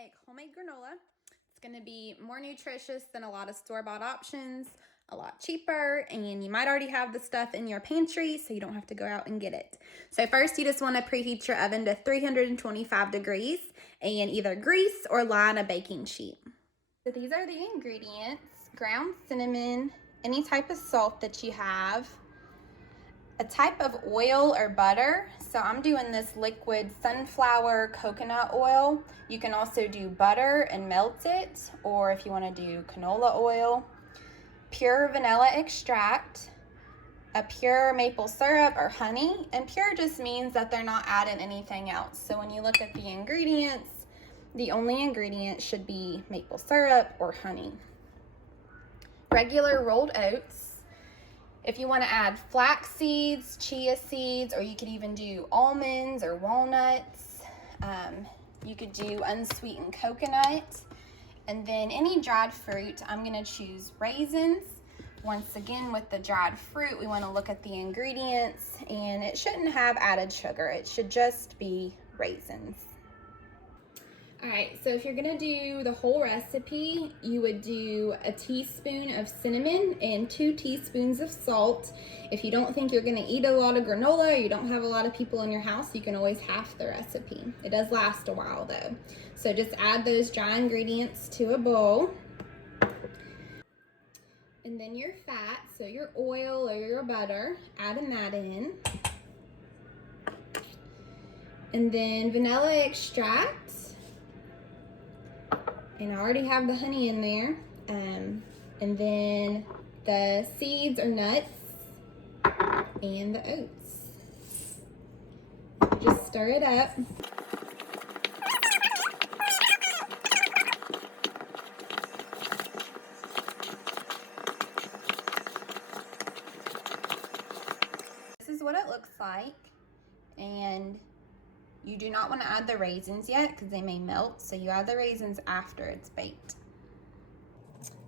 make homemade granola. It's going to be more nutritious than a lot of store-bought options, a lot cheaper, and you might already have the stuff in your pantry, so you don't have to go out and get it. So first, you just want to preheat your oven to 325 degrees and either grease or line a baking sheet. So these are the ingredients: ground cinnamon, any type of salt that you have, a type of oil or butter. So I'm doing this liquid sunflower coconut oil. You can also do butter and melt it, or if you want to do canola oil, pure vanilla extract, a pure maple syrup or honey. And pure just means that they're not adding anything else. So when you look at the ingredients, the only ingredient should be maple syrup or honey. Regular rolled oats. If you want to add flax seeds, chia seeds, or you could even do almonds or walnuts. You could do unsweetened coconut. And then any dried fruit, I'm going to choose raisins. Once again, with the dried fruit, we want to look at the ingredients, and it shouldn't have added sugar. It should just be raisins. All right, so if you're gonna do the whole recipe, you would do a teaspoon of cinnamon and 2 teaspoons of salt. If you don't think you're gonna eat a lot of granola, or you don't have a lot of people in your house, you can always half the recipe. It does last a while though. So just add those dry ingredients to a bowl. And then your fat, so your oil or your butter, adding that in. And then vanilla extract. And I already have the honey in there. And then the seeds or nuts and the oats. Just stir it up. This is what it looks like. And you do not want to add the raisins yet because they may melt, so you add the raisins after it's baked.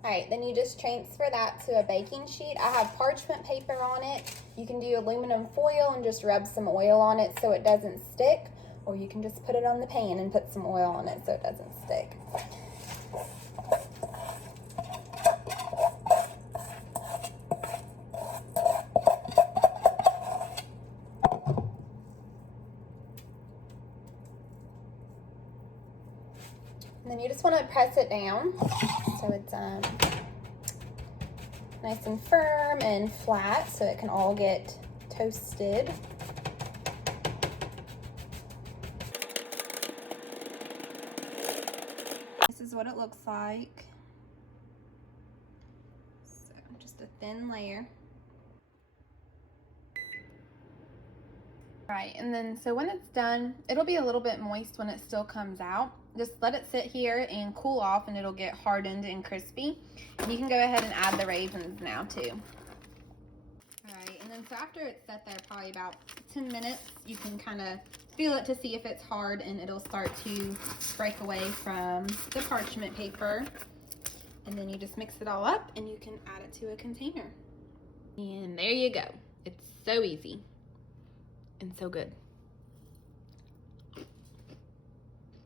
All right, then you just transfer that to a baking sheet. I have parchment paper on it. You can do aluminum foil and just rub some oil on it so it doesn't stick, or you can just put it on the pan and put some oil on it so it doesn't stick. And then you just want to press it down so it's nice and firm and flat so it can all get toasted. This is what it looks like. So just a thin layer. Right, and then so when it's done, it'll be a little bit moist when it still comes out. Just let it sit here and cool off, and it'll get hardened and crispy. And you can go ahead and add the raisins now too. All right, and then so after it's set there probably about 10 minutes, you can kind of feel it to see if it's hard, and it'll start to break away from the parchment paper. And then you just mix it all up and you can add it to a container. And there you go. It's so easy and so good.